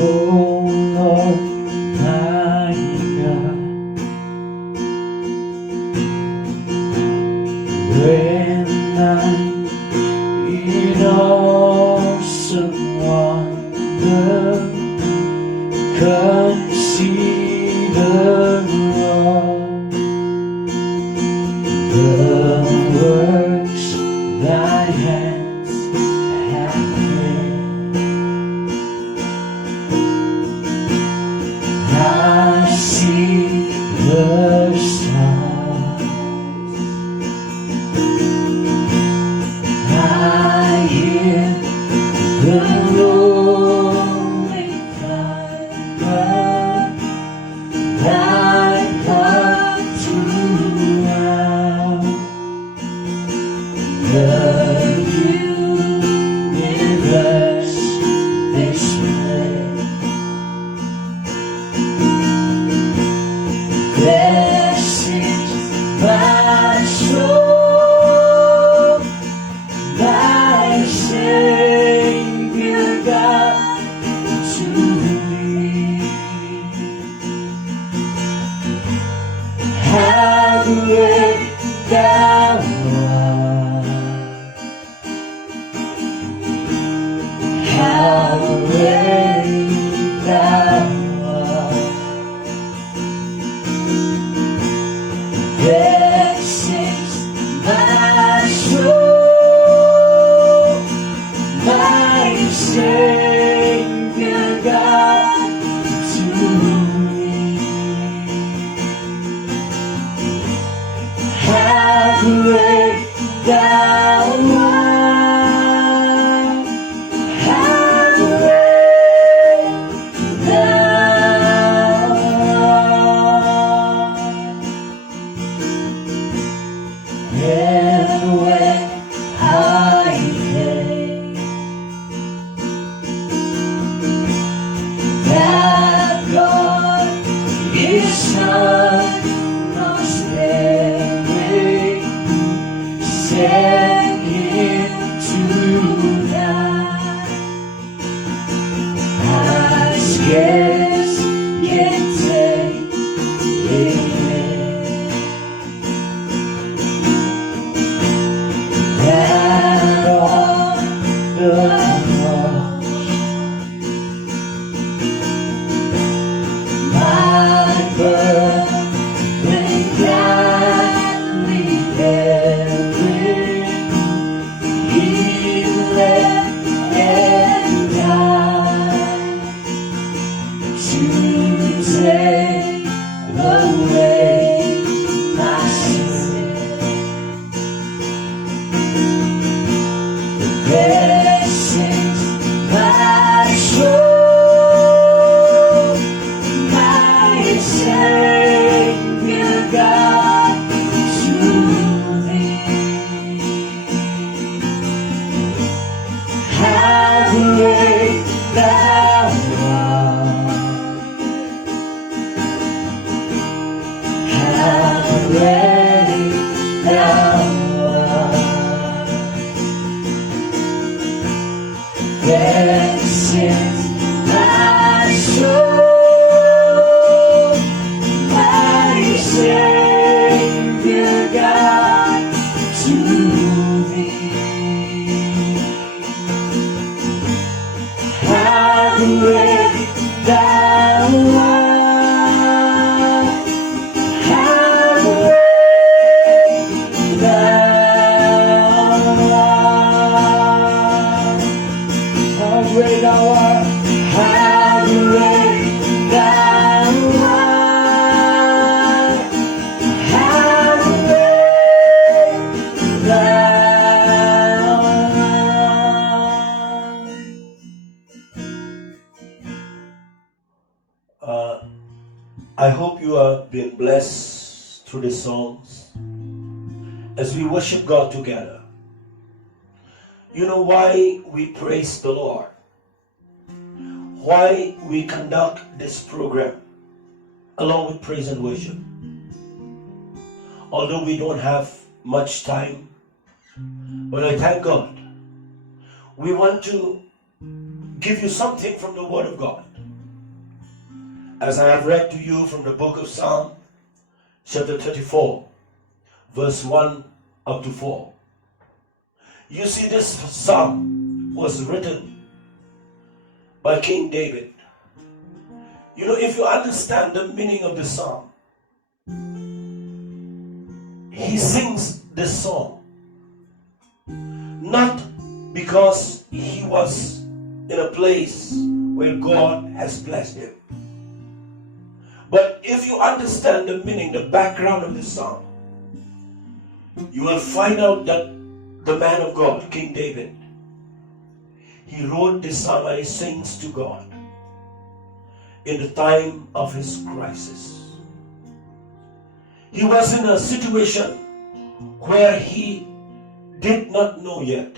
Oh Lord, my God, when I'm in awesome wonder, consider all the works thy hands have made. I see the stars, I hear the rolling thunder, thy power throughout the universe display. There sings my soul, thy Savior God to thee. How great thou art, how great thou art. There sings my soul, my Savior God to thee. How great thou art, how great thou art. And when I think that God is Son most daring, sent Him to die, I scarce can take it in. That on the cross my burden gladly bearing, He led and died to take away my sin. There sings my soul, my Savior God to thee. How great thou art, how great thou art. Then sings my soul, my Savior God to thee. How great thou art, how great thou art. How great thou art, how great thou art, how great thou art. I hope you are being blessed through the songs as we worship God together. You know why we praise the Lord, why we conduct this program along with praise and worship. Although we don't have much time, but I thank God. We want to give you something from the Word of God. As I have read to you from the book of Psalm, chapter 34, verse 1 up to 4. You see, this psalm was written by King David. You know, if you understand the meaning of the psalm, he sings this song not because he was in a place where God has blessed him. But if you understand the meaning, the background of this song, you will find out that the man of God, King David, he wrote this psalm and he sings to God in the time of his crisis. He was in a situation where he did not know yet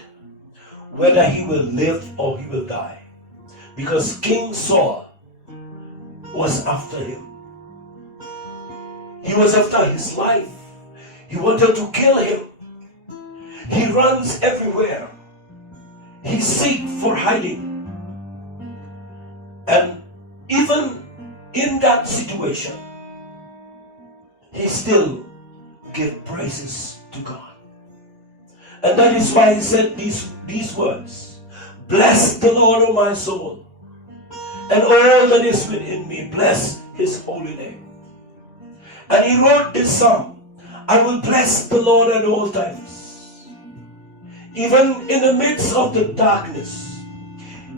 whether he will live or he will die, because King Saul was after him. He was after his life. He wanted to kill him. He runs everywhere. He seeks for hiding. And even in that situation, he still gave praises to God. And that is why he said these words: "Bless the Lord, O my soul, and all that is within me, bless his holy name." And he wrote this psalm: "I will bless the Lord at all times." Even in the midst of the darkness,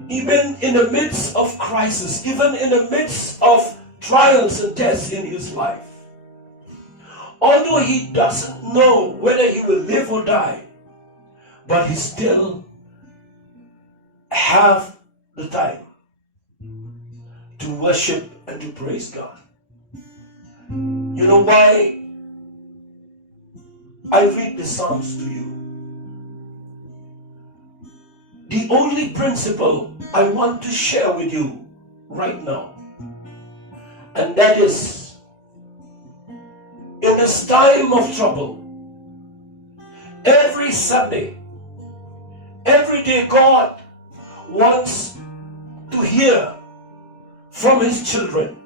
even in the midst of crisis, even in the midst of trials and tests in his life, although he doesn't know whether he will live or die, but he still have the time to worship and to praise God. You know why I read the Psalms to you? The only principle I want to share with you right now, and that is, in this time of trouble, every Sunday, every day, God wants to hear from his children.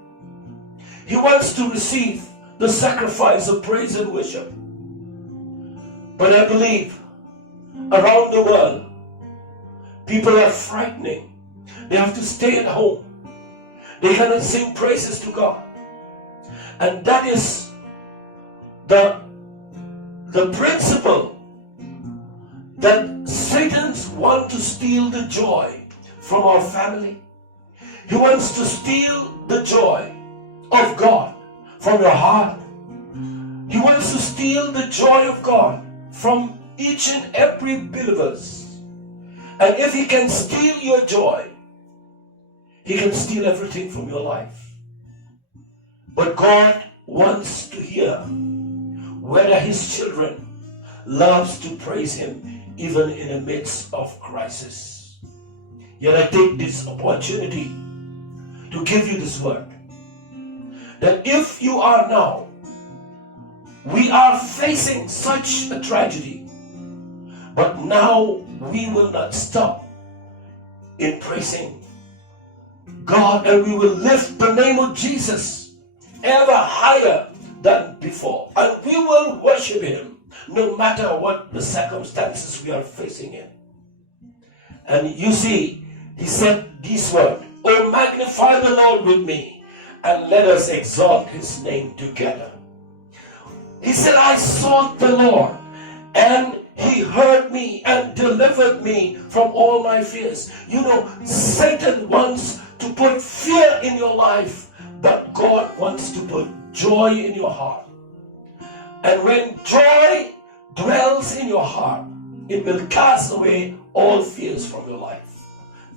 He wants to receive the sacrifice of praise and worship. But I believe around the world, people are frightening. They have to stay at home. They cannot sing praises to God. And that is the principle that Satan wants to steal the joy from our family. He wants to steal the joy of God from your heart. He wants to steal the joy of God from each and every believers. And if he can steal your joy, he can steal everything from your life. But God wants to hear whether his children loves to praise him even in the midst of crisis. Yet I take this opportunity to give you this word, that if you are now, we are facing such a tragedy, but now we will not stop in praising God, and we will lift the name of Jesus ever higher than before, and we will worship him no matter what the circumstances we are facing in. And you see, he said these words: "Oh, magnify the Lord with me, and let us exalt his name together." He said, "I sought the Lord, and he heard me and delivered me from all my fears." You know, Satan wants to put fear in your life, but God wants to put joy in your heart. And when joy dwells in your heart, it will cast away all fears from your life.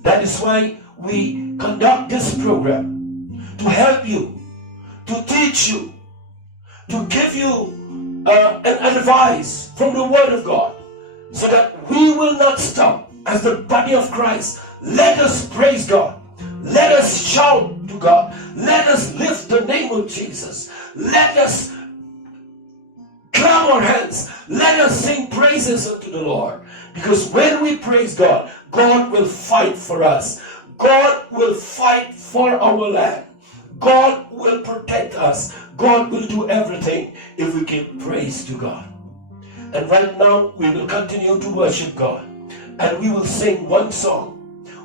That is why we conduct this program, to help you, to teach you, to give you an advice from the Word of God, so that we will not stop as the body of Christ. Let us praise God. Let us shout to God. Let us lift the name of Jesus. Let us clap our hands. Let us sing praises unto the Lord. Because when we praise God, God will fight for us. God will fight for our land. God will protect us. God will do everything if we give praise to God. And right now, we will continue to worship God. And we will sing one song,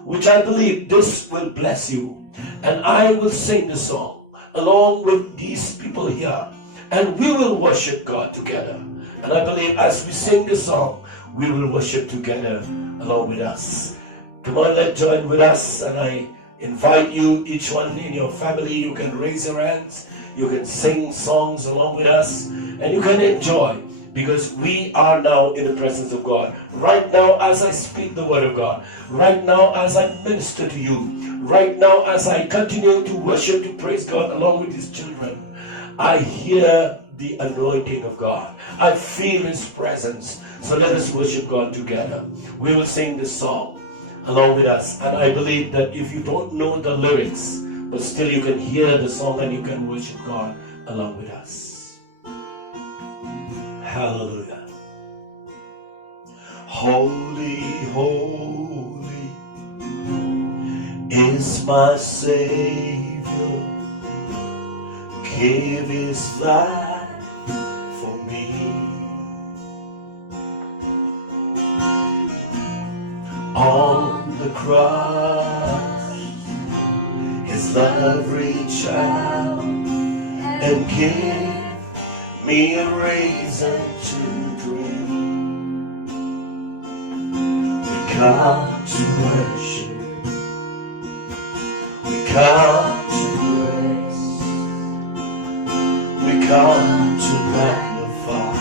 which I believe this will bless you. And I will sing the song along with these people here. And we will worship God together. And I believe as we sing the song, we will worship together along with us. Come on, let's join with us. And I invite you, each one in your family, you can raise your hands. You can sing songs along with us. And you can enjoy, because we are now in the presence of God. Right now as I speak the word of God. Right now as I minister to you. Right now as I continue to worship, to praise God along with his children. I hear the anointing of God. I feel his presence. So let us worship God together. We will sing this song along with us. And I believe that if you don't know the lyrics, but still you can hear the song and you can worship God along with us. Hallelujah. Holy, holy is my Savior, gave his life for me. On the cross, his love reached out and gave me a reason to dream. We come to worship, we come to praise, we come to magnify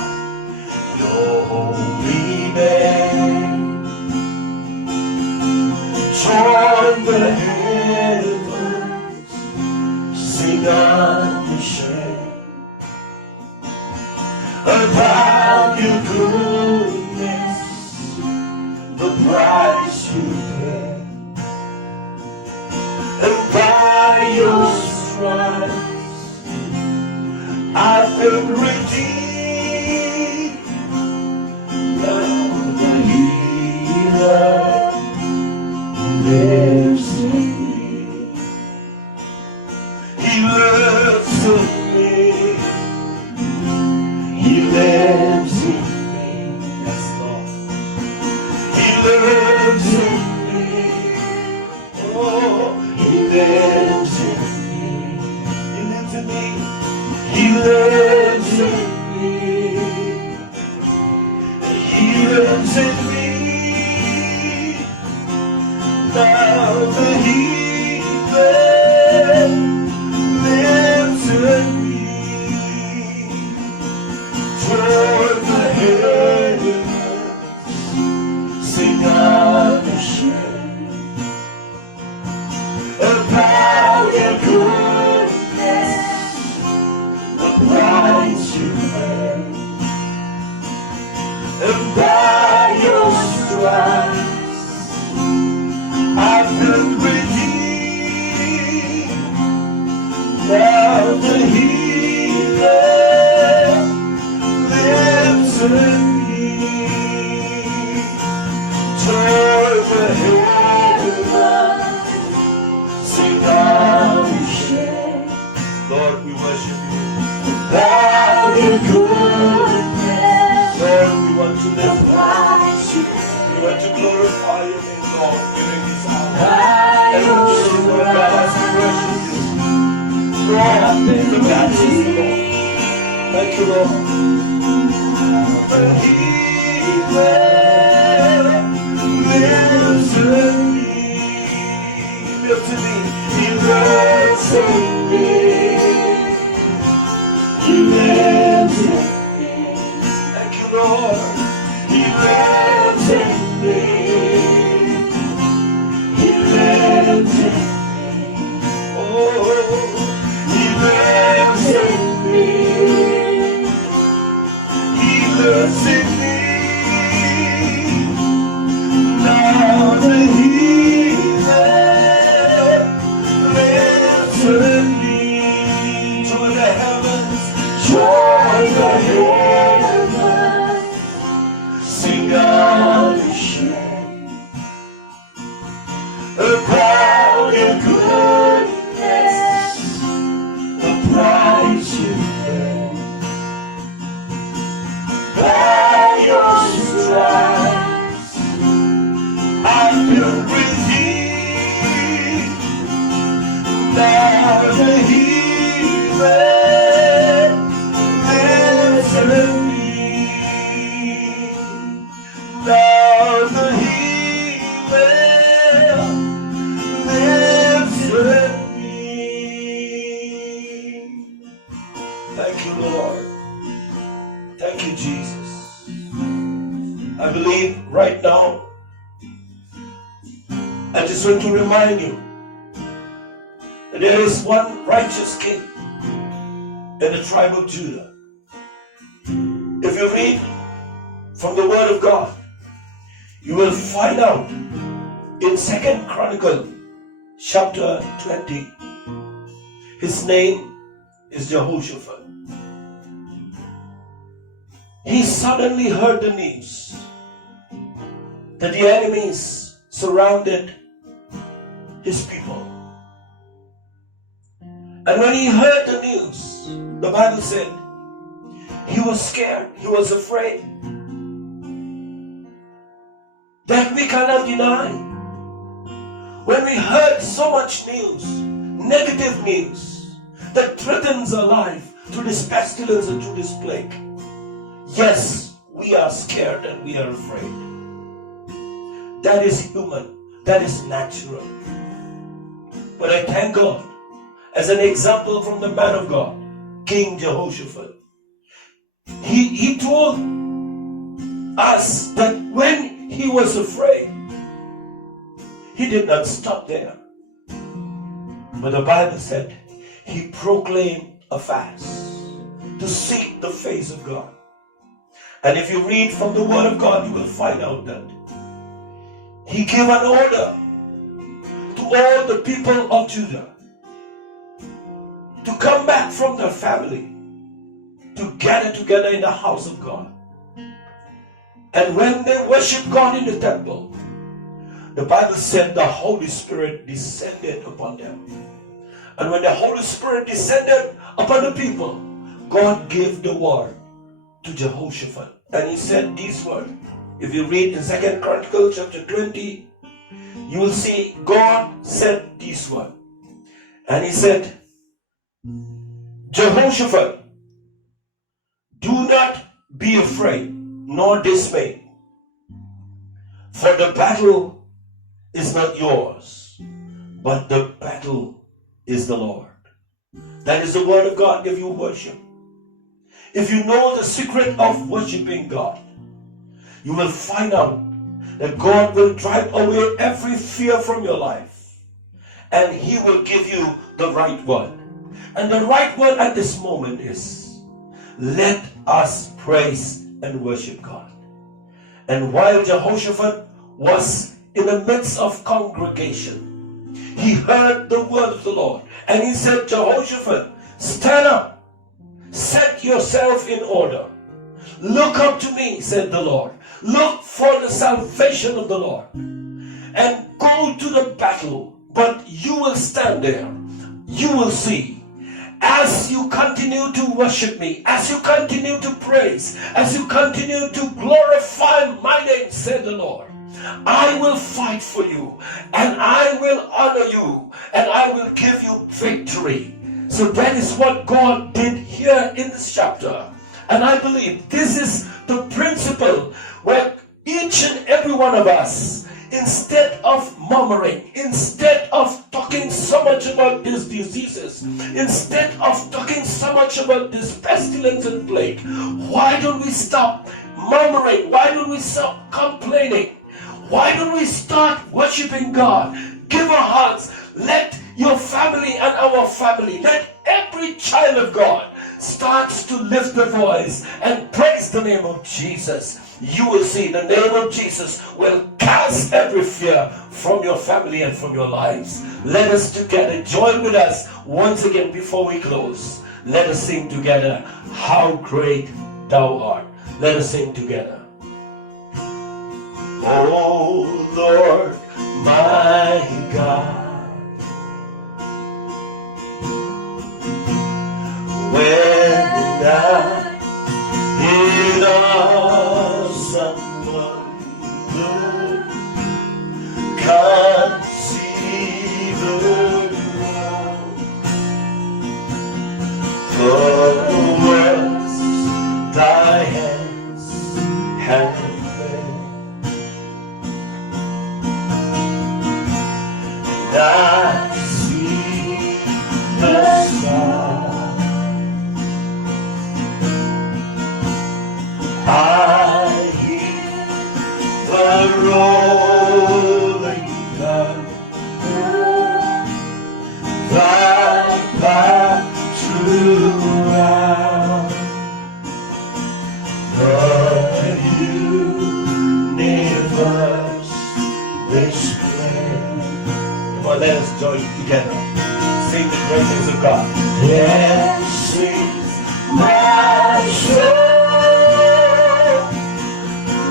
your holy name. Join the heavens, sing unashamed about your goodness, the price you paid, and by your stripes I've been redeemed. Now the healer lives in me. He lives in me. He lives in me. Yes, Lord. He lives in me. Oh, he lives in me. He lives in me. He lives in me. He lives in me. Now the healer lives in me. Join the heavens, sing unashamed about your goodness, the price you paid, and by your stripes I've been redeemed. Now the healer lives in me. Join the heavens, sing unashamed. Lord, we worship you. About your goodness, Lord, we want to live Christ. We want to glorify your name, Lord, during this hour. And worship, Lord God, as we worship you. Lord, the majesty, Lord. Thank you, Lord. The healer lives in me. He lives in me. He lives in me. He lives in me. Thank you, Lord. He lives in me. He lives in me. Oh, he lives in me. He lives in me. Now the healer lives in me. Join the heavens. Join Thou the healer, answer me. Thou the healer, answer me. Thank you, Lord. Thank you, Jesus. I believe right now, I just want to remind you that there is one righteous king in the tribe of Judah. If you read from the Word of God, you will find out in 2 Chronicles chapter 20, his name is Jehoshaphat. He suddenly heard the news that the enemies surrounded his people. And when he heard the news, the Bible said, he was scared, he was afraid. That we cannot deny. When we heard so much news, negative news, that threatens our life through this pestilence and through this plague, yes, we are scared and we are afraid. That is human, that is natural. But I thank God, as an example from the man of God, King Jehoshaphat, he told us that when he was afraid, he did not stop there. But the Bible said he proclaimed a fast to seek the face of God. And if you read from the Word of God, you will find out that he gave an order to all the people of Judah to come back from their family, to gather together in the house of God. And when they worship God in the temple, the Bible said the Holy Spirit descended upon them. And when the Holy Spirit descended upon the people, God gave the word to Jehoshaphat. And he said these words. If you read in 2 Chronicles chapter 20, you will see God said these words. And he said, Jehoshaphat, do not be afraid nor dismayed, for the battle is not yours, but the battle is the Lord. That is the word of God if you worship. If you know the secret of worshiping God, you will find out that God will drive away every fear from your life, and He will give you the right word. And the right word at this moment is, let us praise and worship God. And while Jehoshaphat was in the midst of congregation, he heard the word of the Lord, and he said, Jehoshaphat, stand up, set yourself in order. Look up to me, said the Lord. Look for the salvation of the Lord, and go to the battle. But you will stand there. You will see. As you continue to worship me, as you continue to praise, as you continue to glorify my name, said the Lord, I will fight for you, and I will honor you, and I will give you victory. So that is what God did here in this chapter. And I believe this is the principle where each and every one of us, instead of murmuring, instead of talking so much about these diseases, instead of talking so much about this pestilence and plague, why don't we stop murmuring? Why don't we stop complaining? Why don't we start worshiping God? Give our hearts. Let your family and our family, let every child of God starts to lift their voice and praise the name of Jesus. You will see the name of Jesus will cast every fear from your family and from your lives. Let us together join with us once again before we close. Let us sing together, How Great Thou Art. Let us sing together. Oh Lord, my God, when thou in awesome wonder conceived Sing the greatness of God. Then sings my soul,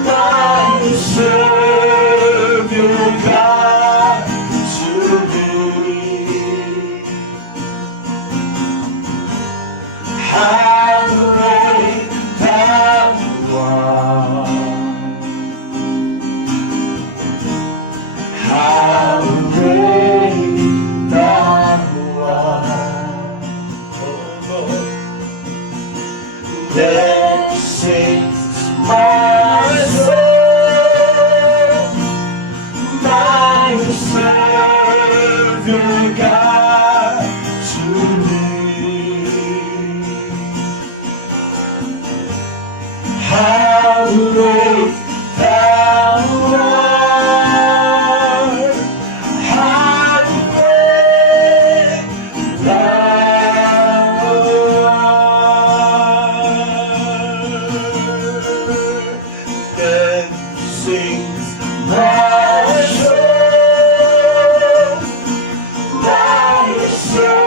my Savior God to thee. How great thou art! How great thou art! Oh Lord, then sings my soul, my Savior God to thee. How great thou art! How great thou art! Then sings my soul, my Savior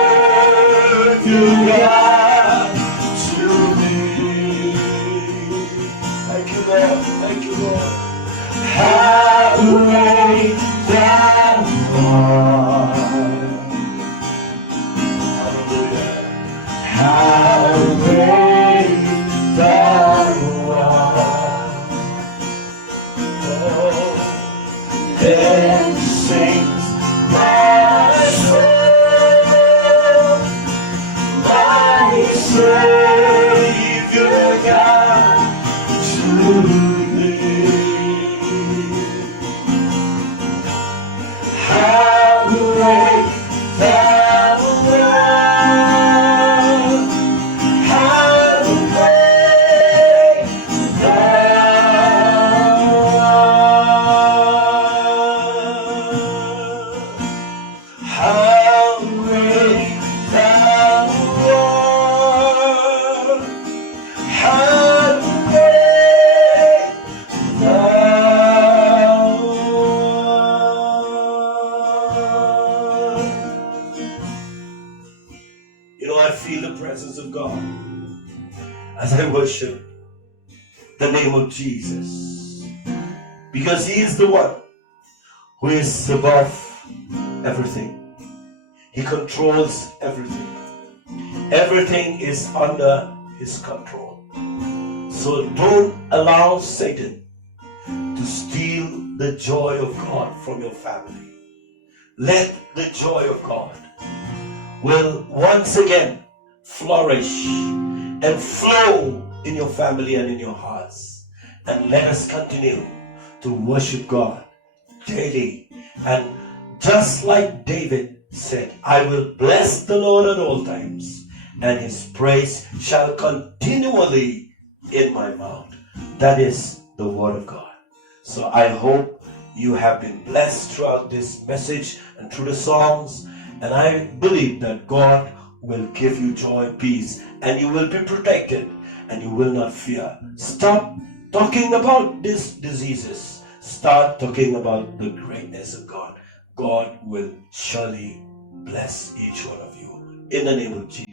God to thee. Thank you, Lord. Thank you, Lord. How great thou art. Hallelujah. How great thou art. Oh, then sings my soul, my Savior God to thee. How great thou art! How great thou art! How great thou art! How great thou art! You know, I feel the presence of God as I worship the name of Jesus, because He is the one who is above everything. He controls everything. Everything is under His control. So don't allow Satan to steal the joy of God from your family. Let the joy of God will once again flourish and flow in your family and in your hearts. And let us continue to worship God daily. And just like David said, I will bless the Lord at all times, and His praise shall continually in my mouth. That is the word of God. So I hope you have been blessed throughout this message and through the songs. And I believe that God will give you joy, peace, and you will be protected and you will not fear. Stop talking about these diseases. Start talking about the greatness of God. God will surely bless each one of you. In the name of Jesus.